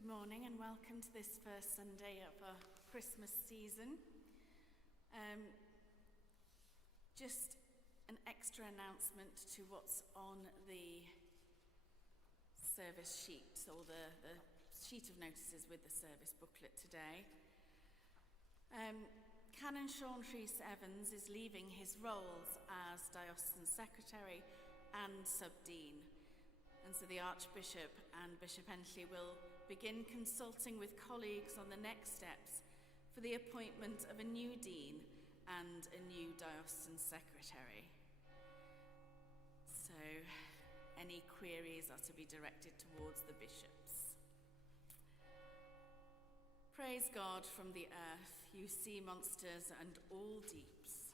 Good morning and welcome to this first Sunday of our Christmas season. Just an extra announcement to what's on the service sheet, or the sheet of notices with the service booklet today. Canon Sean Rhys-Evans is leaving his roles as Diocesan Secretary and Sub-Dean. And so the Archbishop and Bishop Entley will begin consulting with colleagues on the next steps for the appointment of a new Dean and a new Diocesan Secretary. So any queries are to be directed towards the bishops. Praise God from the earth, you sea monsters and all deeps.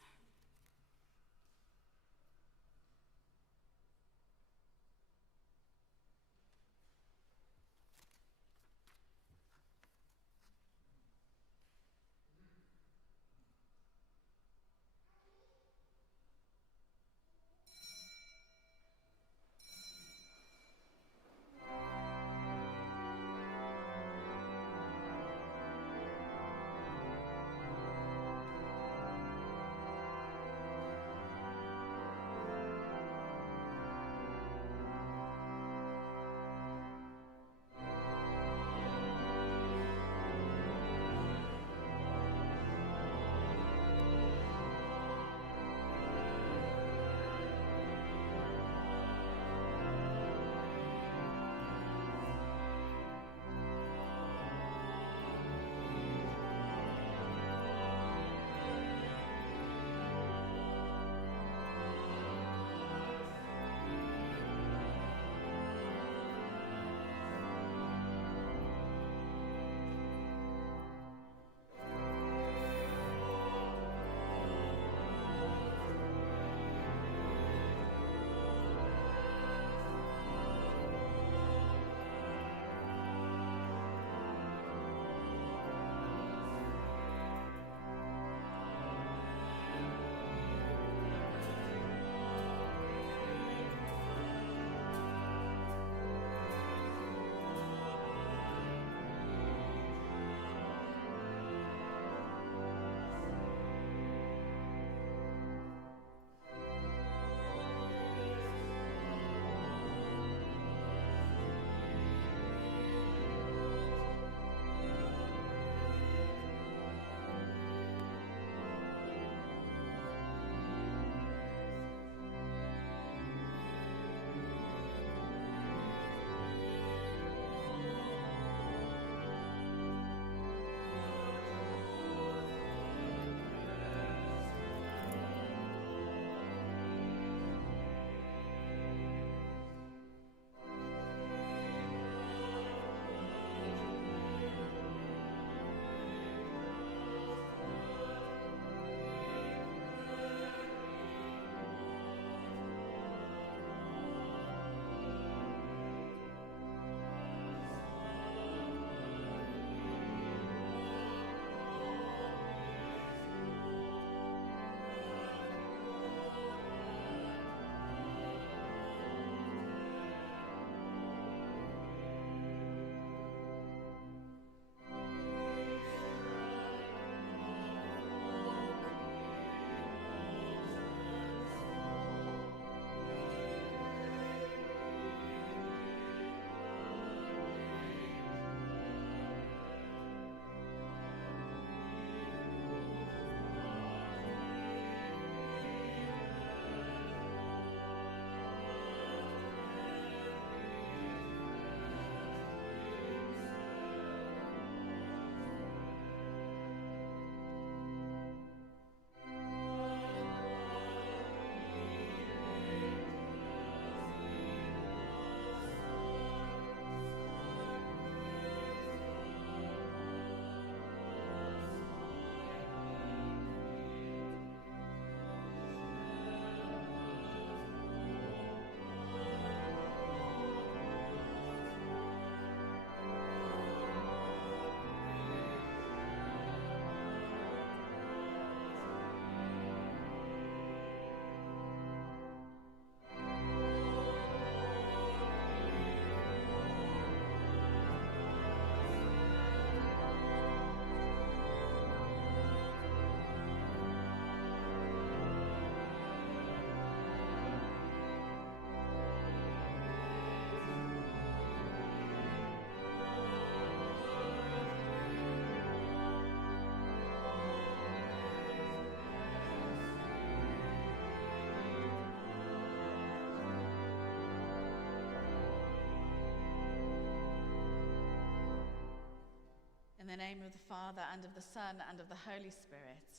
the name of the Father, and of the Son, and of the Holy Spirit.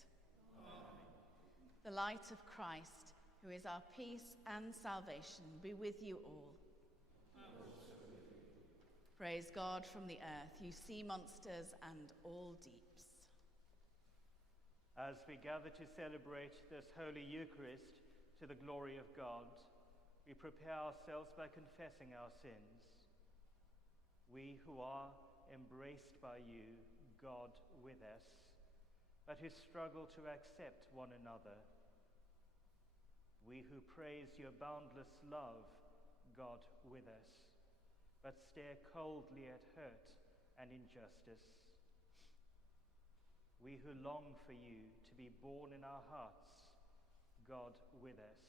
Amen. The light of Christ, who is our peace and salvation, be with you all. And also with you. Praise God from the earth, you sea monsters and all deeps. As we gather to celebrate this Holy Eucharist to the glory of God, we prepare ourselves by confessing our sins. We who are embraced by you, God with us, but who struggle to accept one another. We who praise your boundless love, God with us, but stare coldly at hurt and injustice. We who long for you to be born in our hearts, God with us,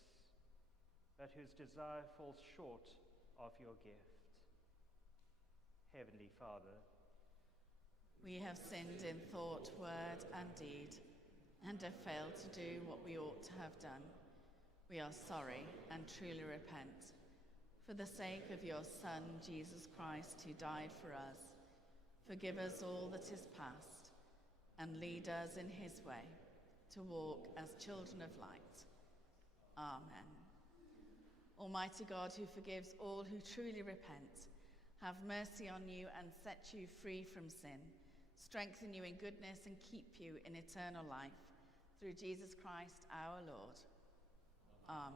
but whose desire falls short of your gift. Heavenly Father, we have sinned in thought, word, and deed, and have failed to do what we ought to have done. We are sorry and truly repent. For the sake of your Son, Jesus Christ, who died for us, forgive us all that is past, and lead us in his way, to walk as children of light. Amen. Almighty God, who forgives all who truly repent, have mercy on you and set you free from sin, strengthen you in goodness and keep you in eternal life. Through Jesus Christ our Lord. Amen.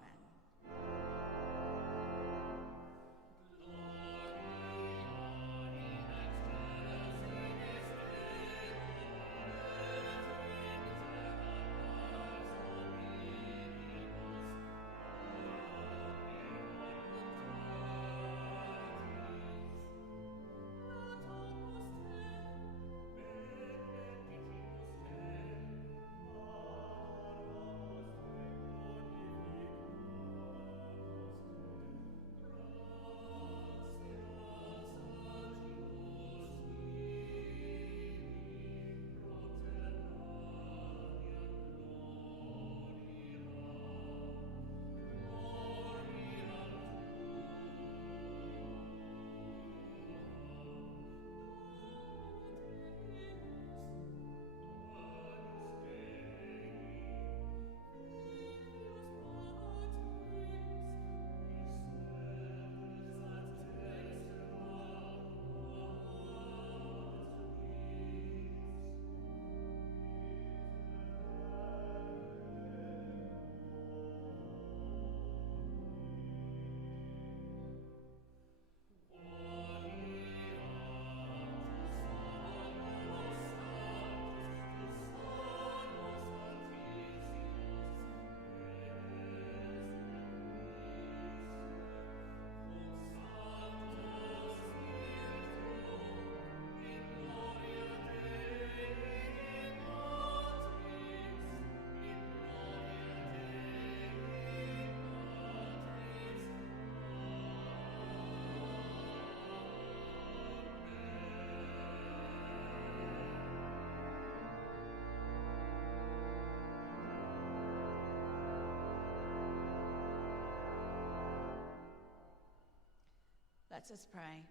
Let us pray.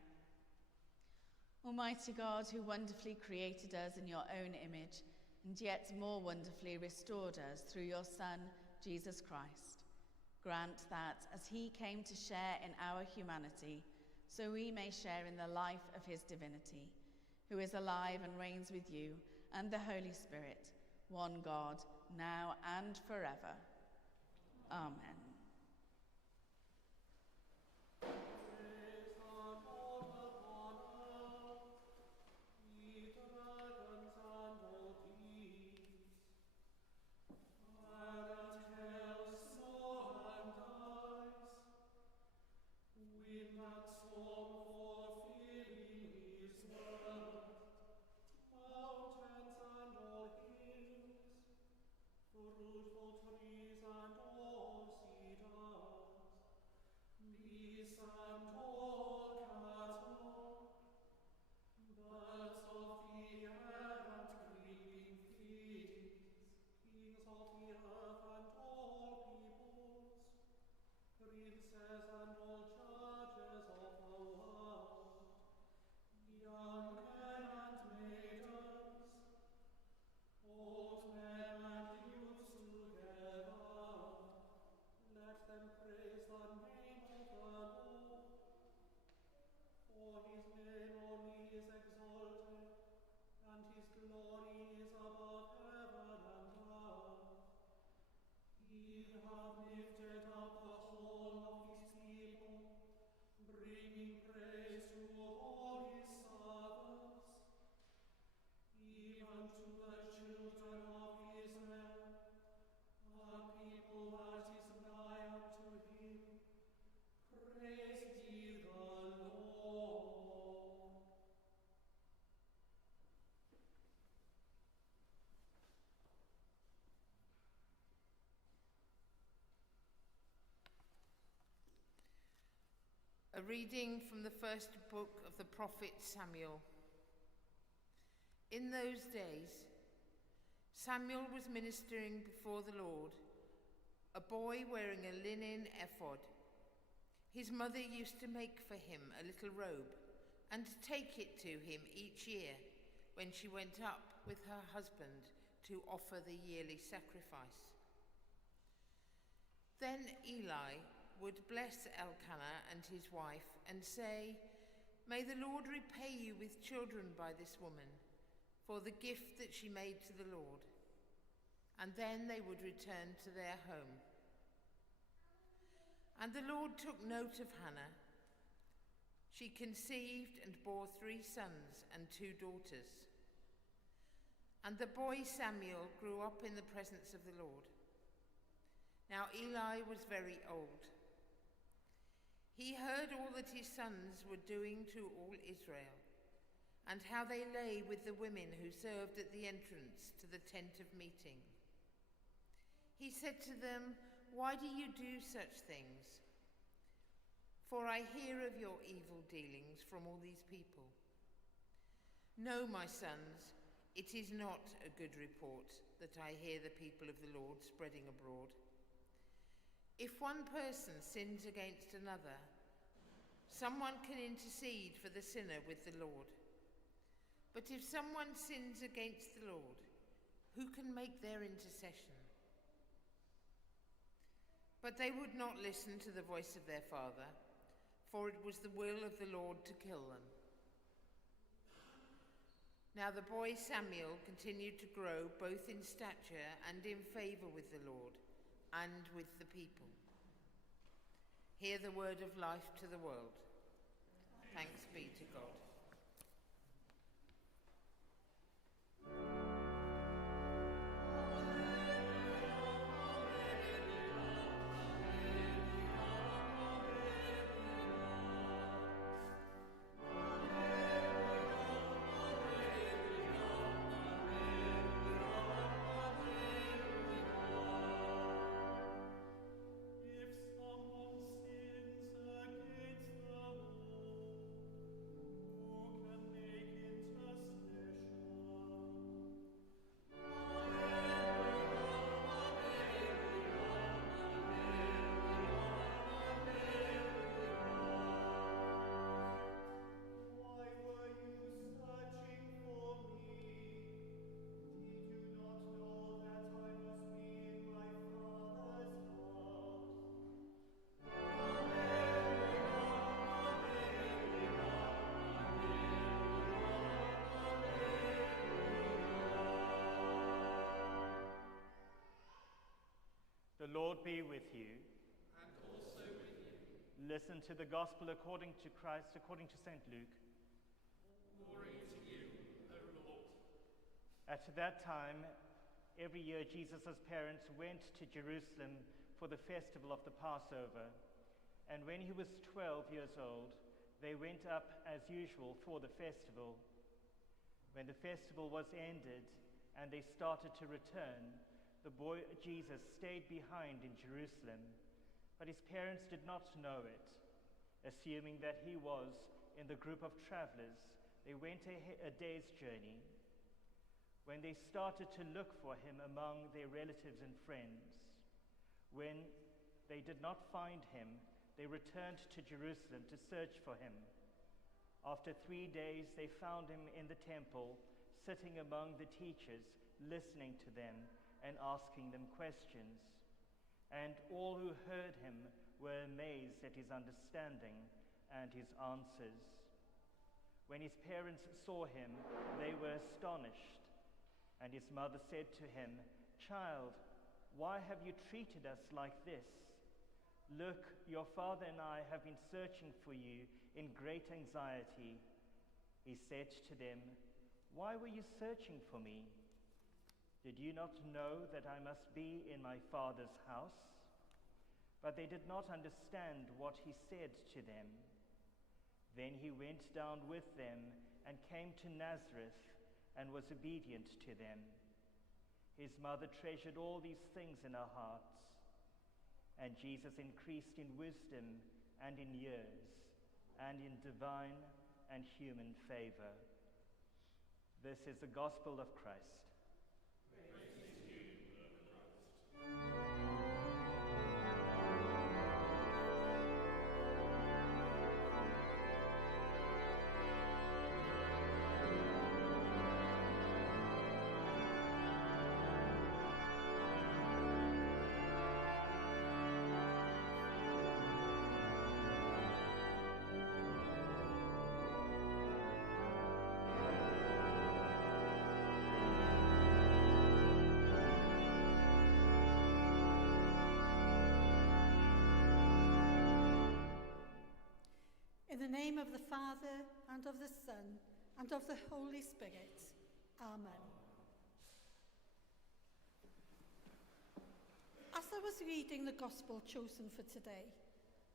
Almighty God, who wonderfully created us in your own image, and yet more wonderfully restored us through your Son, Jesus Christ, grant that, as he came to share in our humanity, so we may share in the life of his divinity, who is alive and reigns with you and the Holy Spirit, one God, now and forever. Amen. Fruitful trees and all hath lifted up the whole of his people, bringing praise to all his servants, even to the children of Israel, a people that is nigh unto him. Praise ye the Lord. A reading from the first book of the prophet Samuel. In those days, Samuel was ministering before the Lord, a boy wearing a linen ephod. His mother used to make for him a little robe and take it to him each year when she went up with her husband to offer the yearly sacrifice. Then Eli would bless Elkanah and his wife and say, "May the Lord repay you with children by this woman for the gift that she made to the Lord." And then they would return to their home. And the Lord took note of Hannah. She conceived and bore 3 sons and 2 daughters. And the boy Samuel grew up in the presence of the Lord. Now Eli was very old. He heard all that his sons were doing to all Israel, and how they lay with the women who served at the entrance to the tent of meeting. He said to them, "Why do you do such things? For I hear of your evil dealings from all these people. No, my sons, it is not a good report that I hear the people of the Lord spreading abroad. If one person sins against another, someone can intercede for the sinner with the Lord. But if someone sins against the Lord, who can make their intercession?" But they would not listen to the voice of their father, for it was the will of the Lord to kill them. Now the boy Samuel continued to grow both in stature and in favor with the Lord and with the people. Hear the word of life to the world. Thanks be to God. The Lord be with you. And also with you. Listen to the Gospel according to Christ, according to St. Luke. Glory to you, O Lord. At that time, every year Jesus' parents went to Jerusalem for the festival of the Passover. And when he was 12 years old, they went up as usual for the festival. When the festival was ended and they started to return, the boy Jesus stayed behind in Jerusalem, but his parents did not know it. Assuming that he was in the group of travelers, they went a day's journey. When they started to look for him among their relatives and friends, when they did not find him, they returned to Jerusalem to search for him. After 3 days, they found him in the temple, sitting among the teachers, listening to them and asking them questions. And all who heard him were amazed at his understanding and his answers. When his parents saw him, they were astonished. And his mother said to him, "Child, why have you treated us like this? Look, your father and I have been searching for you in great anxiety." He said to them, "Why were you searching for me? Did you not know that I must be in my Father's house?" But they did not understand what he said to them. Then he went down with them and came to Nazareth and was obedient to them. His mother treasured all these things in her heart, and Jesus increased in wisdom and in years and in divine and human favor. This is the gospel of Christ. In the name of the Father, and of the Son, and of the Holy Spirit. Amen. As I was reading the Gospel chosen for today,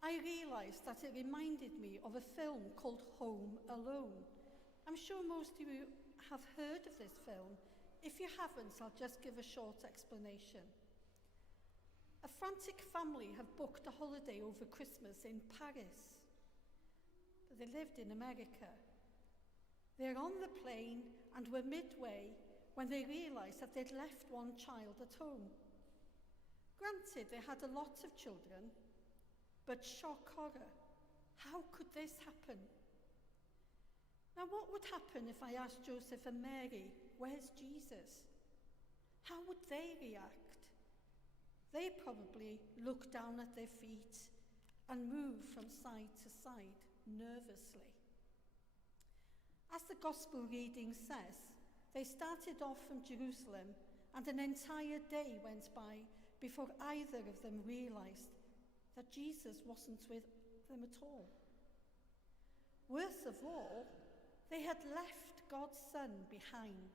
I realised that it reminded me of a film called Home Alone. I'm sure most of you have heard of this film. If you haven't, I'll just give a short explanation. A frantic family have booked a holiday over Christmas in Paris. But they lived in America. They're on the plane and were midway when they realised that they'd left one child at home. Granted, they had a lot of children, but shock horror. How could this happen? Now, what would happen if I asked Joseph and Mary, "Where's Jesus?" How would they react? They probably look down at their feet and move from side to side nervously. As the Gospel reading says, they started off from Jerusalem, and an entire day went by before either of them realised that Jesus wasn't with them at all. Worst of all, they had left God's Son behind.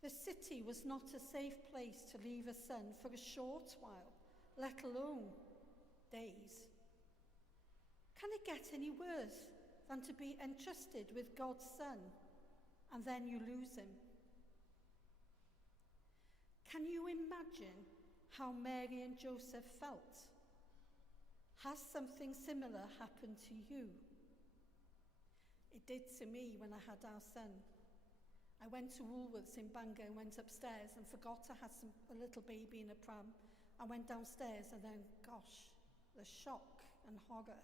The city was not a safe place to leave a son for a short while, let alone days. Can it get any worse than to be entrusted with God's Son and then you lose him? Can you imagine how Mary and Joseph felt? Has something similar happened to you? It did to me when I had our son. I went to Woolworths in Bangor and went upstairs and forgot I had a little baby in a pram. I went downstairs and then, gosh, the shock and horror.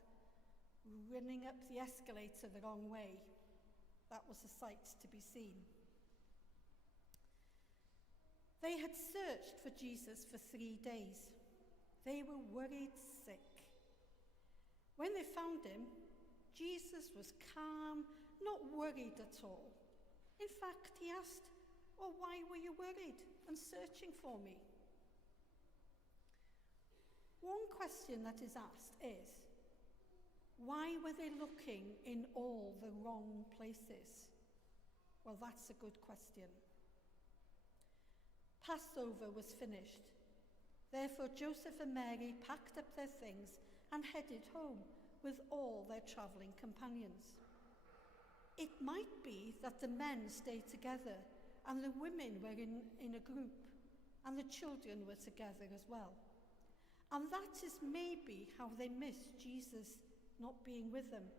Running up the escalator the wrong way. That was a sight to be seen. They had searched for Jesus for 3 days. They were worried sick. When they found him, Jesus was calm, not worried at all. In fact, he asked, "Well, why were you worried and searching for me?" One question that is asked is, why were they looking in all the wrong places? Well, that's a good question. Passover was finished. Therefore, Joseph and Mary packed up their things and headed home with all their travelling companions. It might be that the men stayed together and the women were in a group and the children were together as well. And that is maybe how they missed Jesus not being with them.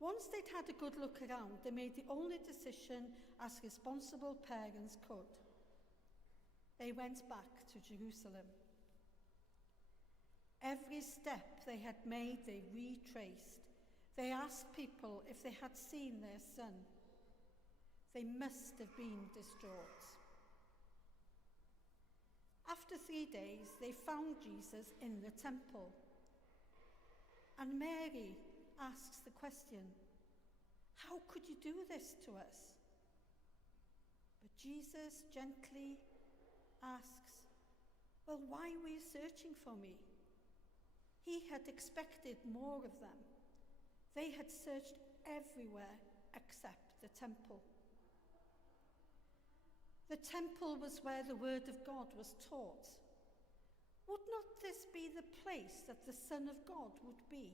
Once they'd had a good look around, they made the only decision as responsible parents could. They went back to Jerusalem. Every step they had made, they retraced. They asked people if they had seen their son. They must have been distraught. After 3 days, they found Jesus in the temple. And Mary asks the question, "How could you do this to us?" But Jesus gently asks, "Well, why were you searching for me?" He had expected more of them. They had searched everywhere except the temple. The temple was where the word of God was taught. Would not this be the place that the Son of God would be?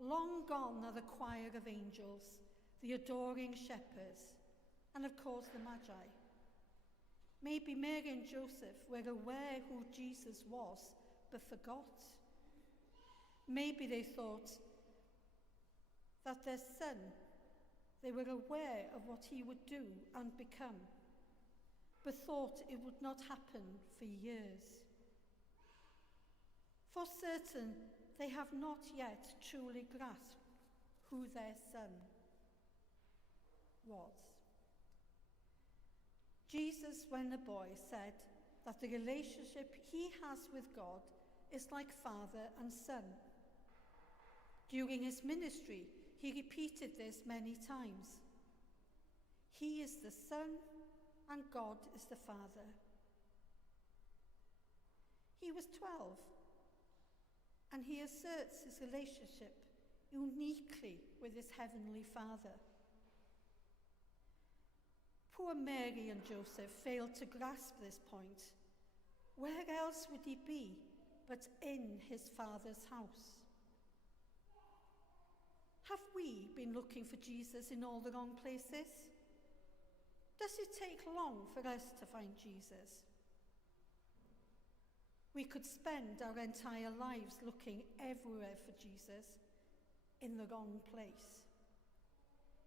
Long gone are the choir of angels, the adoring shepherds, and of course the Magi. Maybe Mary and Joseph were aware who Jesus was, but forgot. Maybe they thought that their son, they were aware of what he would do and become, but thought it would not happen for years. For certain, they have not yet truly grasped who their son was. Jesus, when a boy, said that the relationship he has with God is like father and son. During his ministry, he repeated this many times. He is the Son and God is the Father. He was 12, and he asserts his relationship uniquely with his heavenly Father. Poor Mary and Joseph failed to grasp this point. Where else would he be but in his Father's house? Have we been looking for Jesus in all the wrong places? Does it take long for us to find Jesus? We could spend our entire lives looking everywhere for Jesus in the wrong place.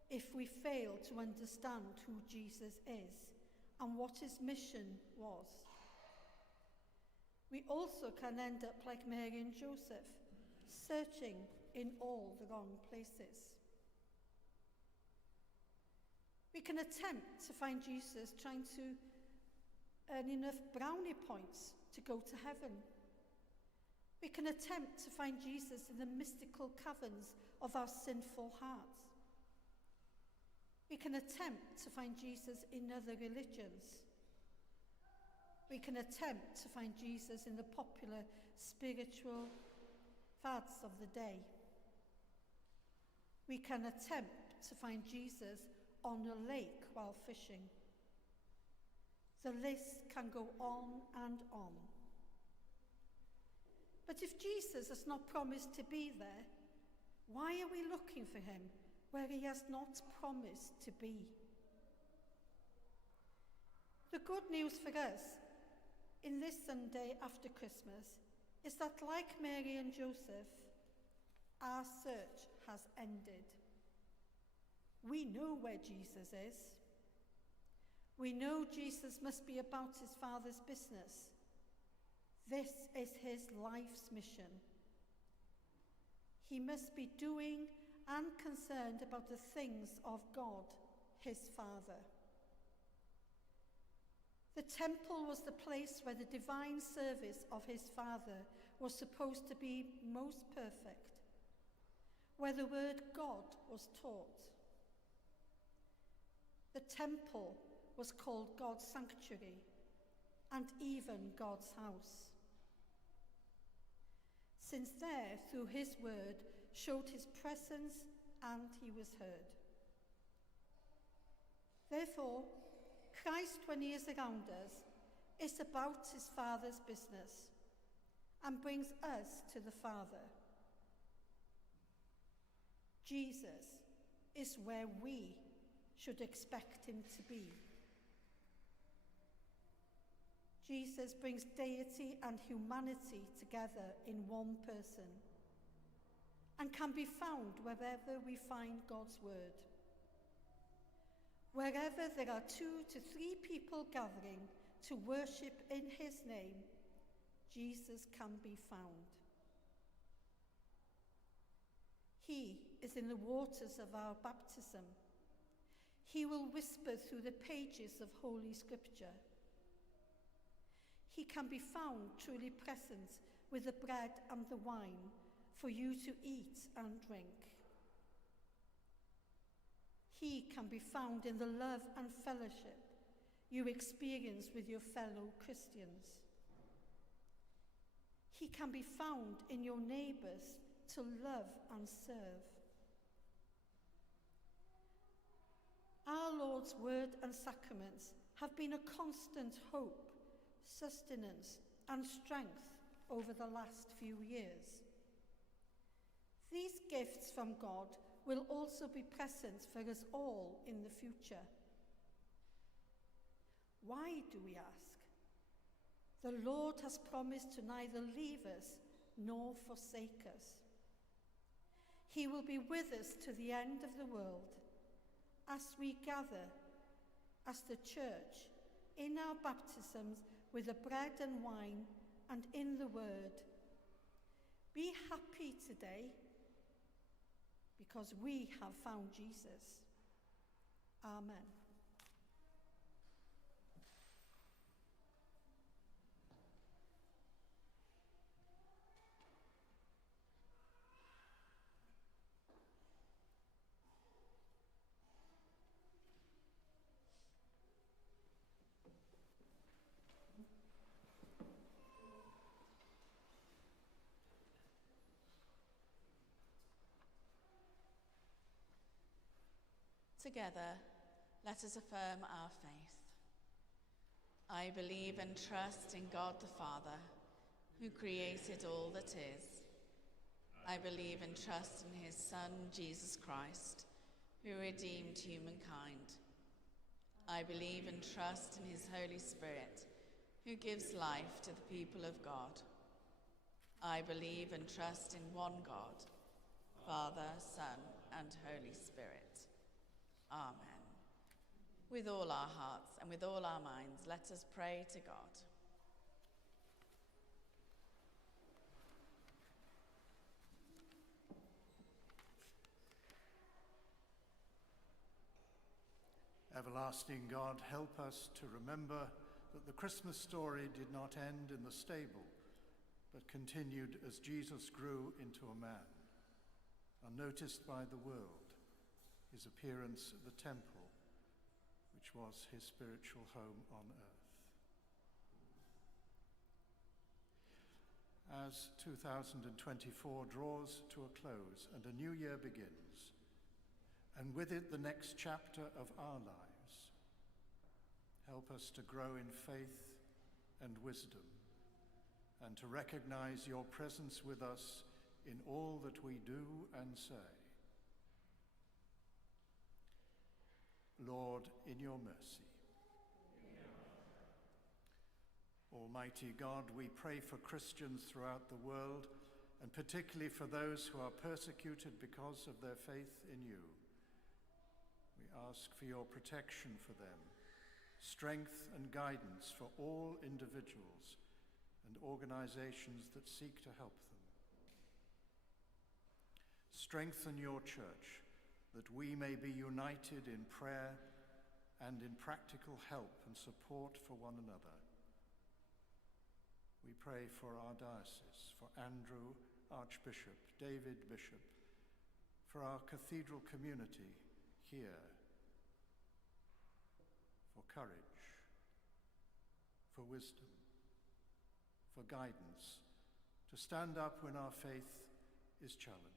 If we fail to understand who Jesus is and what his mission was, we also can end up like Mary and Joseph, searching in all the wrong places. We can attempt to find Jesus trying to earn enough brownie points to go to heaven. We can attempt to find Jesus in the mystical caverns of our sinful hearts. We can attempt to find Jesus in other religions. We can attempt to find Jesus in the popular spiritual fads of the day. We can attempt to find Jesus on a lake while fishing. The list can go on and on. But if Jesus has not promised to be there, why are we looking for him where he has not promised to be? The good news for us in this Sunday after Christmas is that, like Mary and Joseph, our search has ended. We know where Jesus is. We know Jesus must be about his Father's business. This is his life's mission. He must be doing and concerned about the things of God, his Father. The temple was the place where the divine service of his Father was supposed to be most perfect, where the word God was taught. The temple was called God's sanctuary and even God's house, since there, through his word, showed his presence and he was heard. Therefore, Christ, when he is around us, is about his Father's business and brings us to the Father. Jesus is where we should expect him to be. Jesus brings deity and humanity together in one person and can be found wherever we find God's word. Wherever there are 2 to 3 people gathering to worship in his name, Jesus can be found. He is in the waters of our baptism. He will whisper through the pages of Holy Scripture. He can be found truly present with the bread and the wine for you to eat and drink. He can be found in the love and fellowship you experience with your fellow Christians. He can be found in your neighbours to love and serve. Our Lord's word and sacraments have been a constant hope, sustenance, and strength over the last few years. These gifts from God will also be present for us all in the future. Why, do we ask? The Lord has promised to neither leave us nor forsake us. He will be with us to the end of the world as we gather as the church in our baptisms with the bread and wine and in the word. Be happy today because we have found Jesus. Amen. Together, let us affirm our faith. I believe and trust in God the Father, who created all that is. I believe and trust in his Son, Jesus Christ, who redeemed humankind. I believe and trust in his Holy Spirit, who gives life to the people of God. I believe and trust in one God, Father, Son, and Holy Spirit. Amen. With all our hearts and with all our minds, let us pray to God. Everlasting God, help us to remember that the Christmas story did not end in the stable, but continued as Jesus grew into a man, unnoticed by the world. His appearance at the temple, which was his spiritual home on earth. As 2024 draws to a close and a new year begins, and with it the next chapter of our lives, help us to grow in faith and wisdom, and to recognize your presence with us in all that we do and say. Lord, in your mercy. Almighty God, we pray for Christians throughout the world, and particularly for those who are persecuted because of their faith in you. We ask for your protection for them, strength and guidance for all individuals and organizations that seek to help them. Strengthen your church, that we may be united in prayer and in practical help and support for one another. We pray for our diocese, for Andrew, Archbishop, David, Bishop, for our cathedral community here, for courage, for wisdom, for guidance, to stand up when our faith is challenged.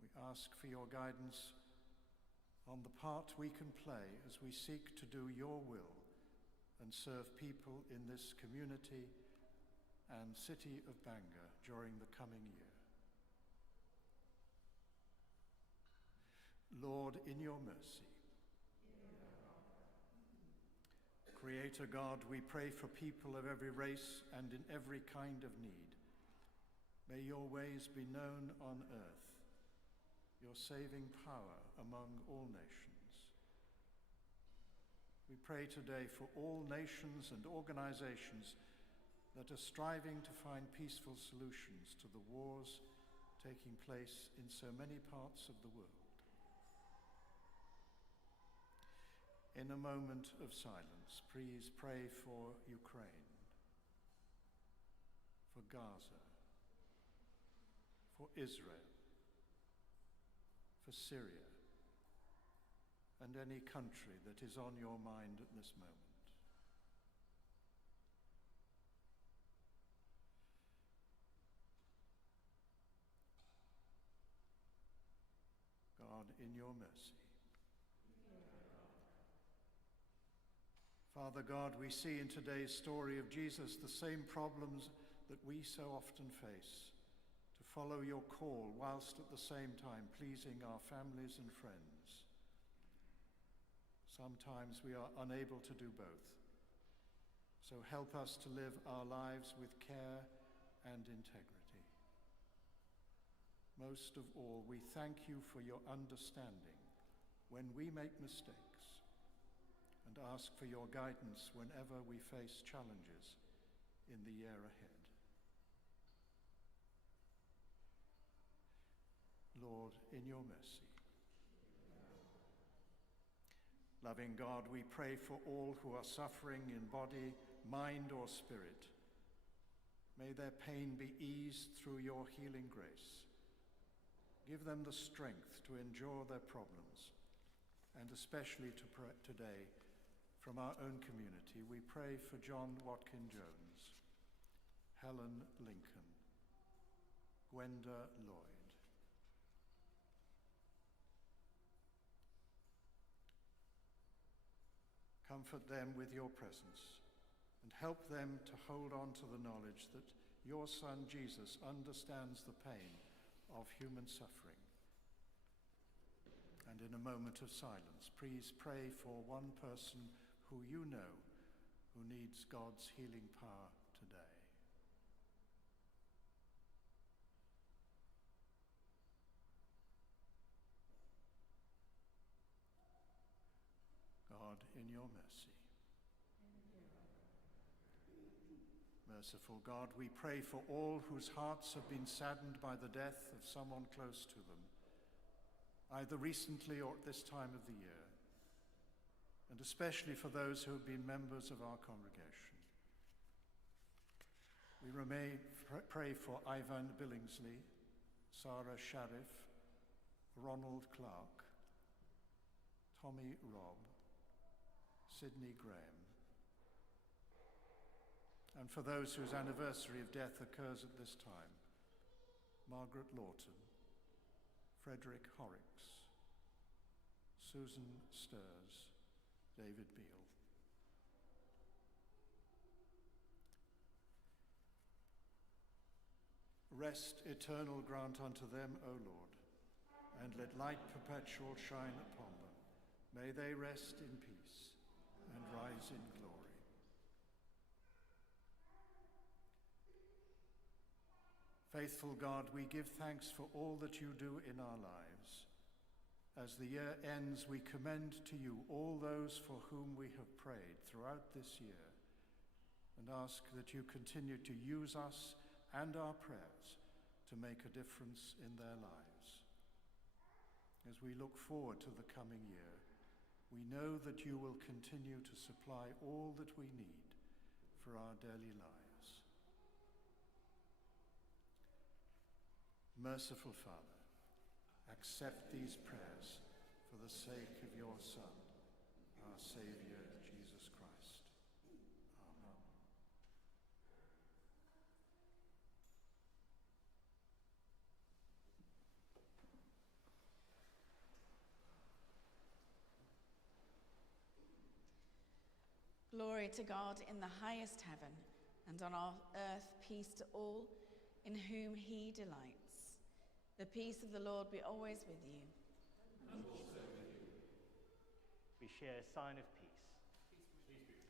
We ask for your guidance on the part we can play as we seek to do your will and serve people in this community and city of Bangor during the coming year. Lord, in your mercy. Creator God, we pray for people of every race and in every kind of need. May your ways be known on earth, your saving power among all nations. We pray today for all nations and organizations that are striving to find peaceful solutions to the wars taking place in so many parts of the world. In a moment of silence, please pray for Ukraine, for Gaza, for Israel, for Syria, and any country that is on your mind at this moment. God, in your mercy. Father God, we see in today's story of Jesus the same problems that we so often face, to follow your call whilst at the same time pleasing our families and friends. Sometimes we are unable to do both. So help us to live our lives with care and integrity. Most of all, we thank you for your understanding when we make mistakes, and ask for your guidance whenever we face challenges in the year ahead. Lord, in your mercy. Loving God, we pray for all who are suffering in body, mind, or spirit. May their pain be eased through your healing grace. Give them the strength to endure their problems, and especially today, from our own community, we pray for John Watkin-Jones, Helen Lincoln, Gwenda Lloyd. Comfort them with your presence and help them to hold on to the knowledge that your Son Jesus understands the pain of human suffering. And in a moment of silence, please pray for one person who you know who needs God's healing power today. God, in your mercy. Merciful God, we pray for all whose hearts have been saddened by the death of someone close to them, either recently or at this time of the year, and especially for those who have been members of our congregation. We pray for Ivan Billingsley, Sarah Sharif, Ronald Clark, Tommy Robb, Sidney Graham, and for those whose anniversary of death occurs at this time, Margaret Lawton, Frederick Horrocks, Susan Sturs, David Beale. Rest eternal grant unto them, O Lord, and let light perpetual shine upon them. May they rest in peace and rise in glory. Faithful God, we give thanks for all that you do in our lives. As the year ends, we commend to you all those for whom we have prayed throughout this year, and ask that you continue to use us and our prayers to make a difference in their lives. As we look forward to the coming year, we know that you will continue to supply all that we need for our daily lives. Merciful Father, accept these prayers for the sake of your Son, our Saviour, Jesus Christ. Amen. Glory to God in the highest heaven, and on our earth peace to all in whom he delights. The peace of the Lord be always with you. And also with you. We share a sign of peace. Peace be with you.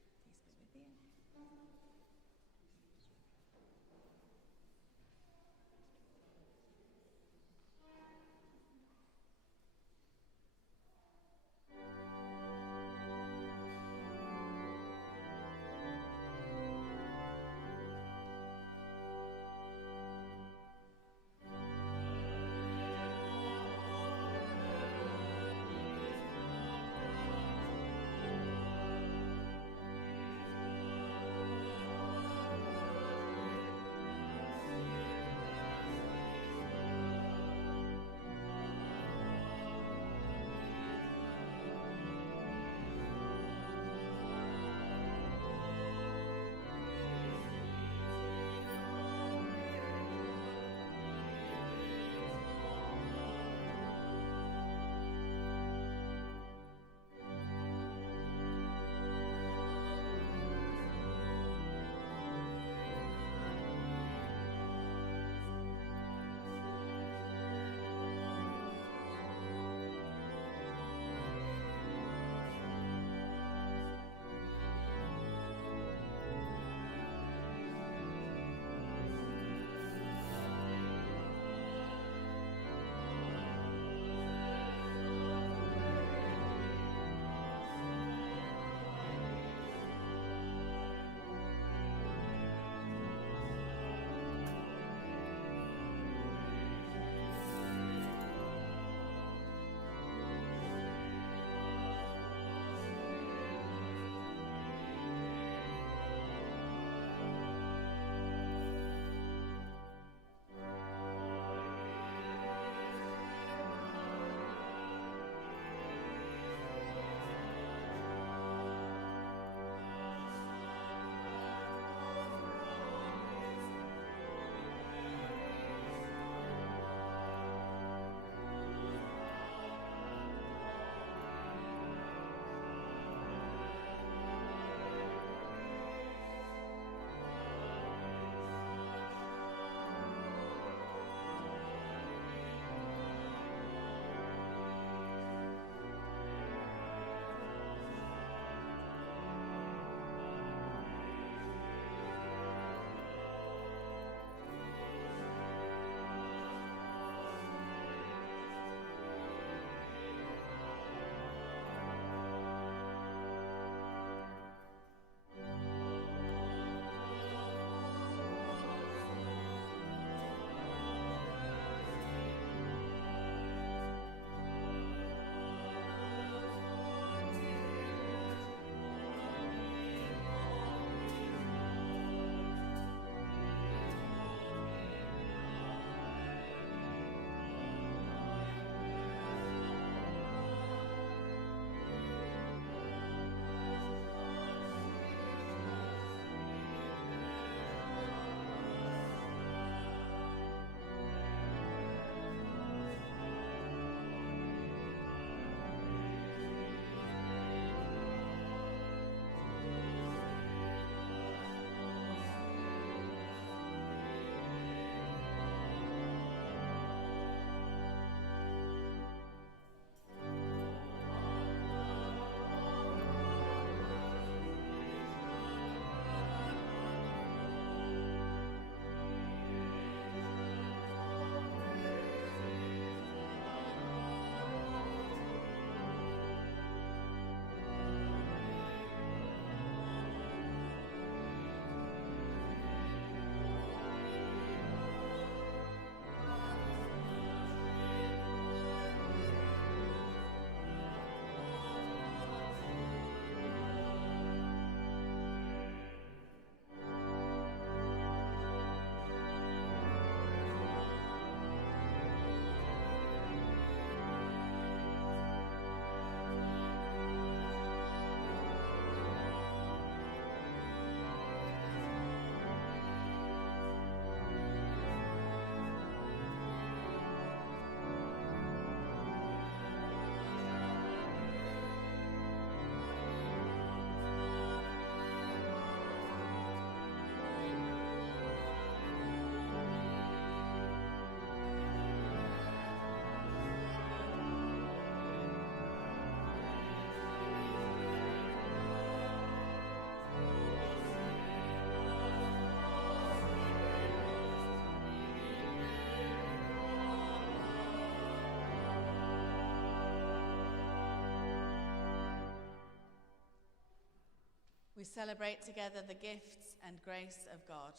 We celebrate together the gifts and grace of God.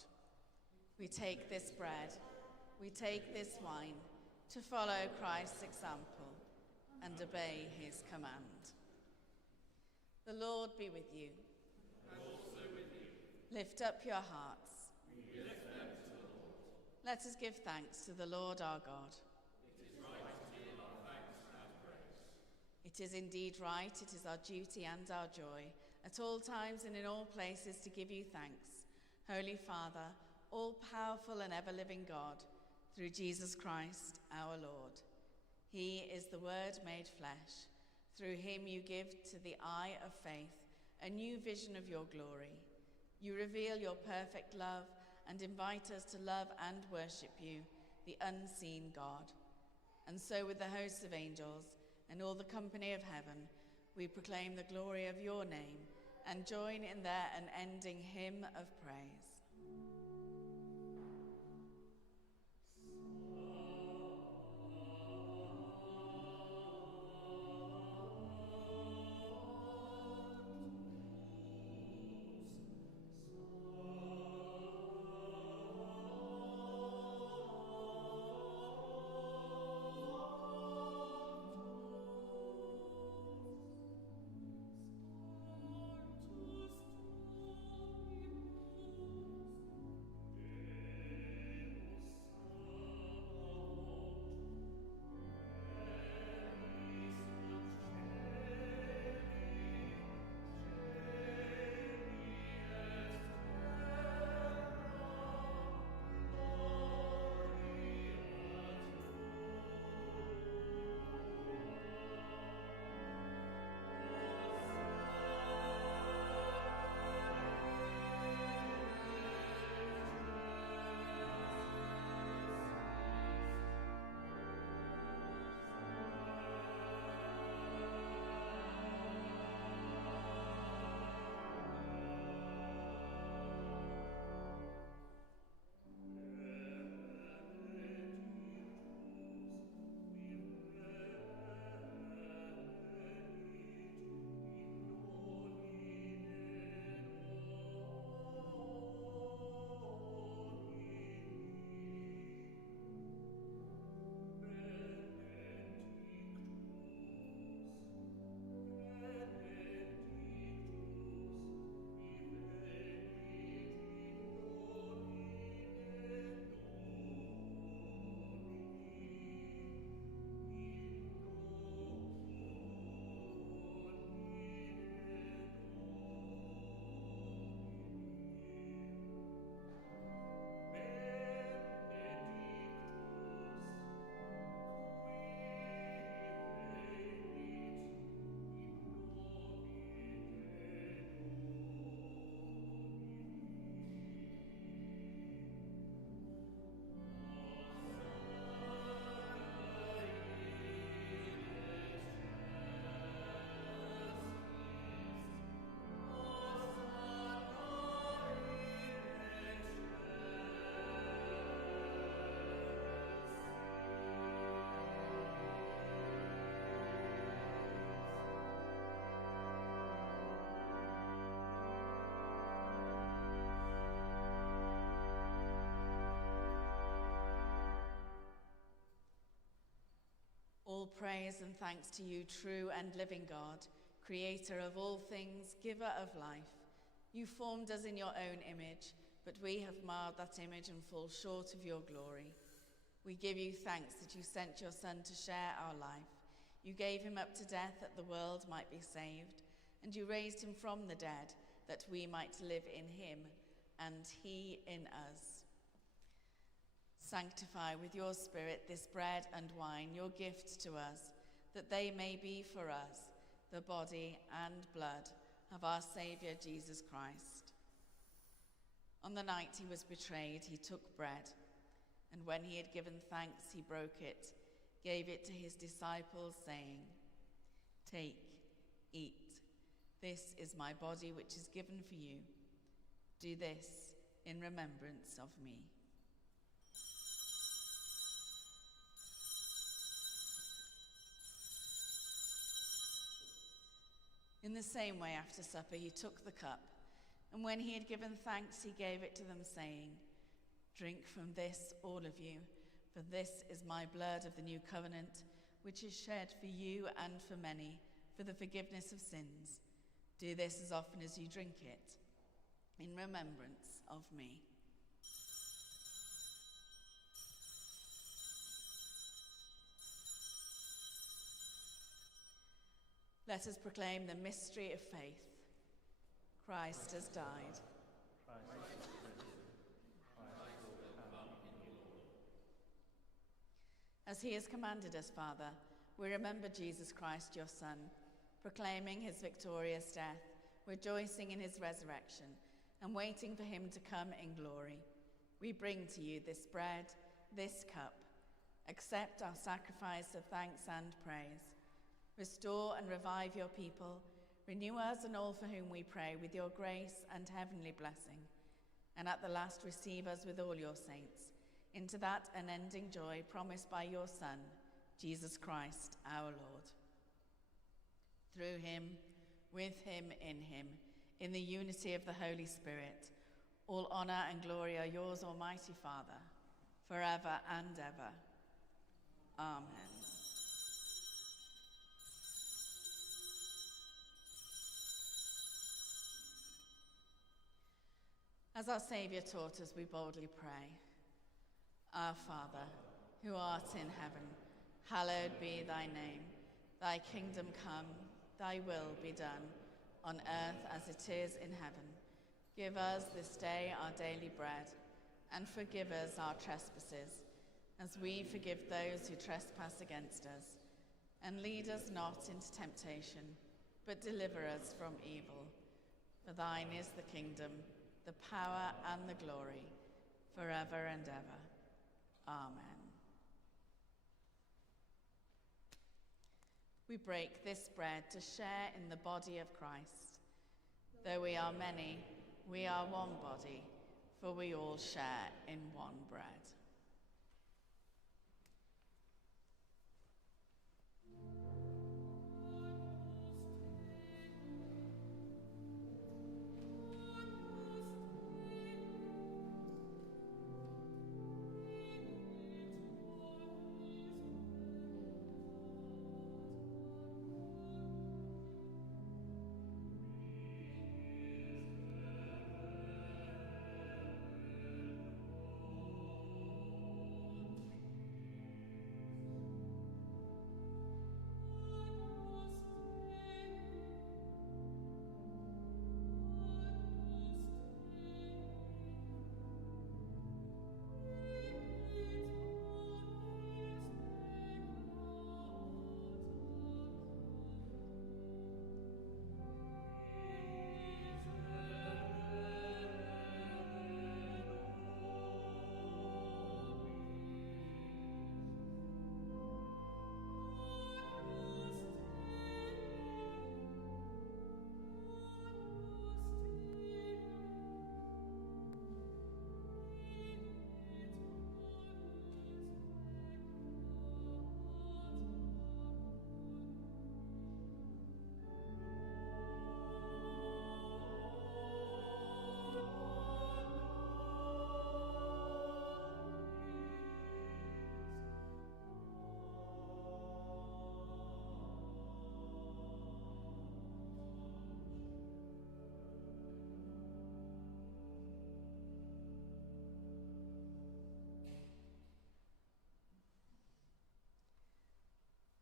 We take this bread, we take this wine, to follow Christ's example and obey his command. The Lord be with you. And also with you. Lift up your hearts. We lift them to the Lord. Let us give thanks to the Lord our God. It is right to give our thanks and praise. It is indeed right, it is our duty and our joy, at all times and in all places to give you thanks, Holy Father, all-powerful and ever-living God, through Jesus Christ our Lord. He is the Word made flesh. Through him you give to the eye of faith a new vision of your glory. You reveal your perfect love and invite us to love and worship you, the unseen God. And so with the hosts of angels and all the company of heaven, we proclaim the glory of your name and join in their unending hymn of praise. All praise and thanks to you, true and living God, creator of all things, giver of life. You formed us in your own image, but we have marred that image and fall short of your glory. We give you thanks that you sent your Son to share our life. You gave him up to death that the world might be saved, and you raised him from the dead that we might live in him and he in us. Sanctify with your Spirit this bread and wine, your gift to us, that they may be for us the body and blood of our Saviour Jesus Christ. On the night he was betrayed, he took bread, and when he had given thanks, he broke it, gave it to his disciples, saying, "Take, eat. This is my body, which is given for you. Do this in remembrance of me." In the same way, after supper, he took the cup, And when he had given thanks, he gave it to them, saying, "Drink from this, all of you, for this is my blood of the new covenant, which is shed for you and for many for the forgiveness of sins. Do this as often as you drink it, in remembrance of me." Let us proclaim the mystery of faith. Christ has died. Christ is risen. Christ will come in you, Lord. As he has commanded us, Father, we remember Jesus Christ, your Son, proclaiming his victorious death, rejoicing in his resurrection, and waiting for him to come in glory. We bring to you this bread, this cup. Accept our sacrifice of thanks and praise. Restore and revive your people. Renew us and all for whom we pray with your grace and heavenly blessing. And at the last receive us with all your saints into that unending joy promised by your Son, Jesus Christ our Lord. Through him, with him, in the unity of the Holy Spirit, all honor and glory are yours, Almighty Father, forever and ever. Amen. As our Saviour taught us, we boldly pray. Our Father, who art in heaven, hallowed be thy name. Thy kingdom come, thy will be done, on earth as it is in heaven. Give us this day our daily bread, and forgive us our trespasses, as we forgive those who trespass against us. And lead us not into temptation, but deliver us from evil. For thine is the kingdom, the power and the glory, forever and ever. Amen. We break this bread to share in the body of Christ. Though we are many, we are one body, for we all share in one bread.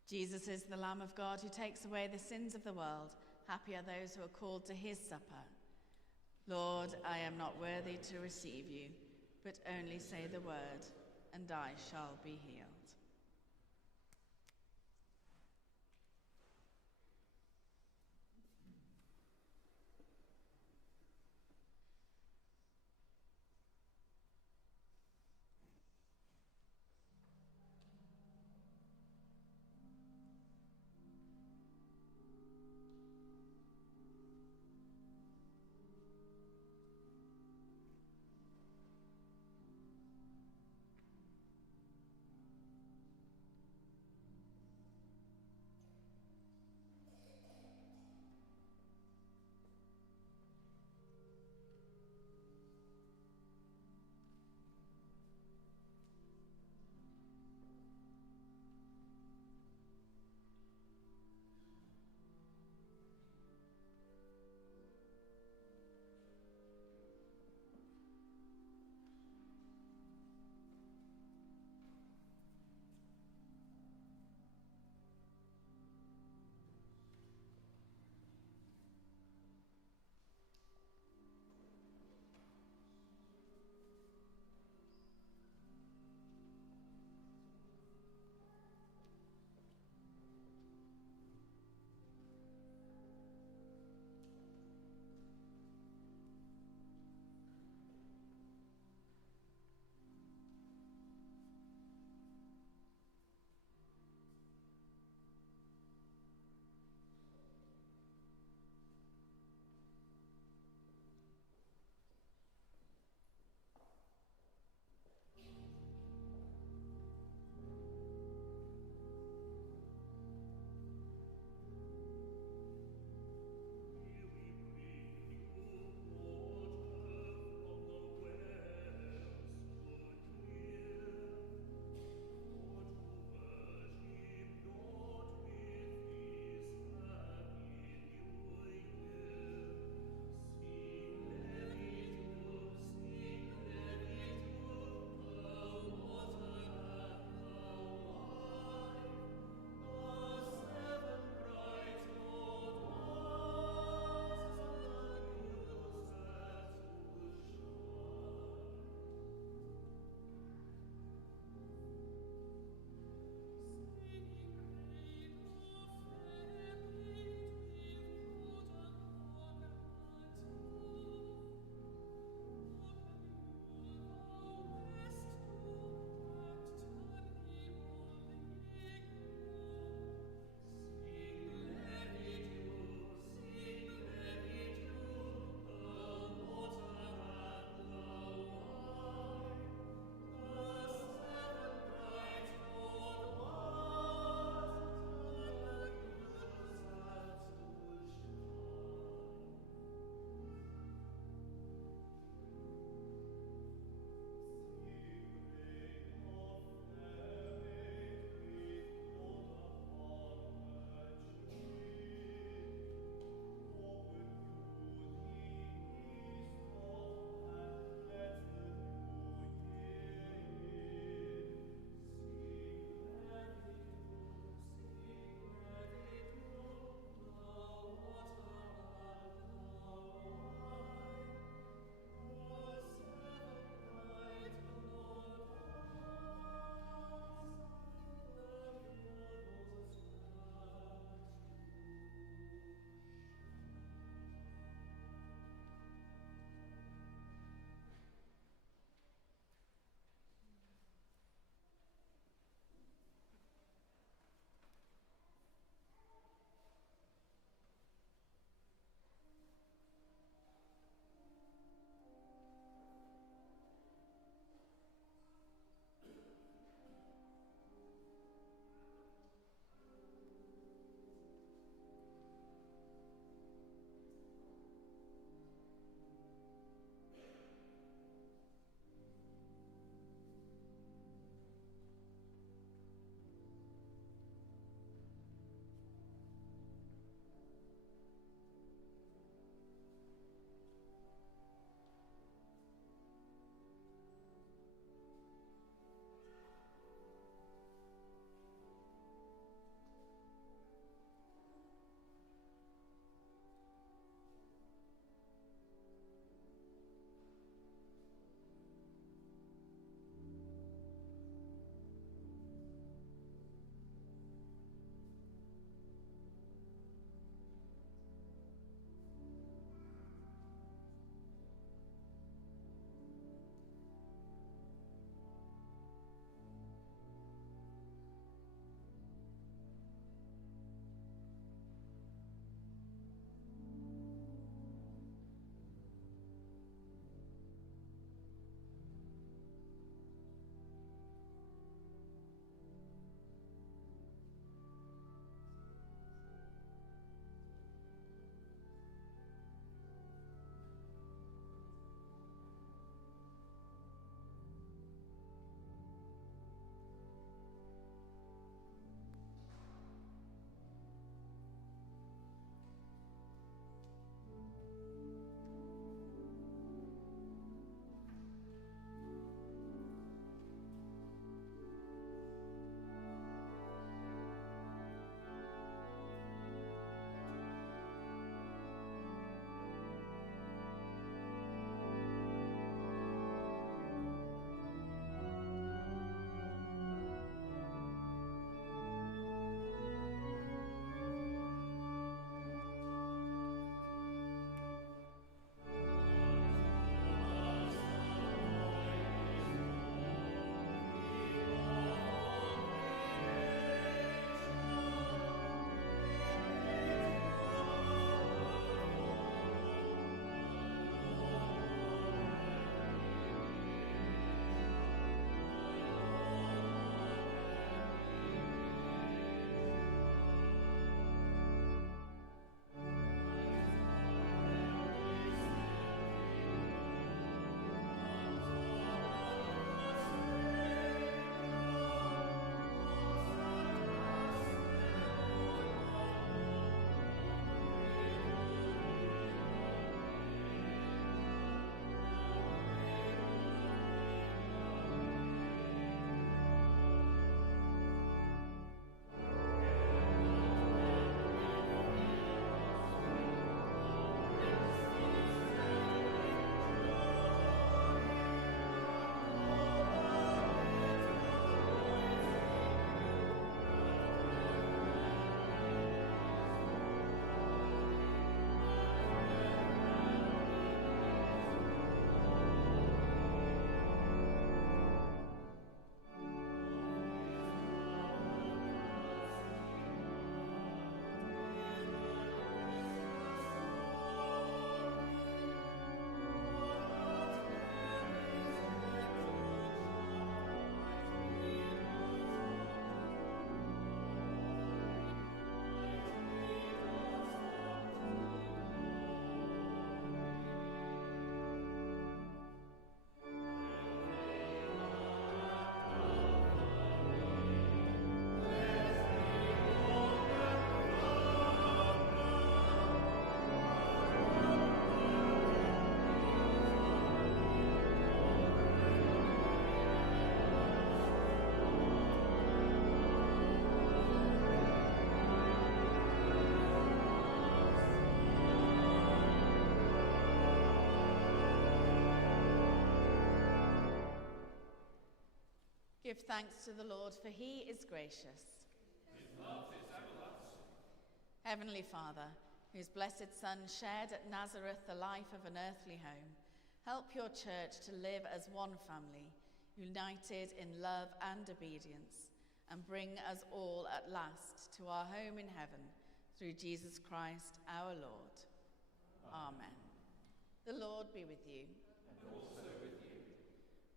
Jesus is the Lamb of God who takes away the sins of the world. Happy are those who are called to his supper. Lord, I am not worthy to receive you, but only say the word, and I shall be healed. Give thanks to the Lord, for he is gracious. His love is everlasting. Heavenly Father, whose blessed Son shared at Nazareth the life of an earthly home, help your church to live as one family, united in love and obedience, and bring us all at last to our home in heaven, through Jesus Christ our Lord. Amen. The Lord be with you. And also with you.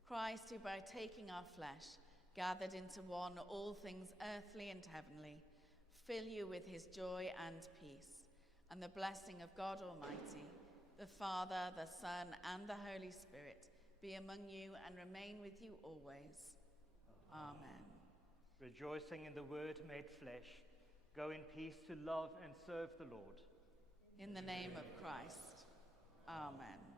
Christ, who by taking our flesh gathered into one all things earthly and heavenly, fill you with his joy and peace, and the blessing of God Almighty, the Father, the Son, and the Holy Spirit be among you and remain with you always. Amen. Rejoicing in the Word made flesh, go in peace to love and serve the Lord. In the name of Christ. Amen.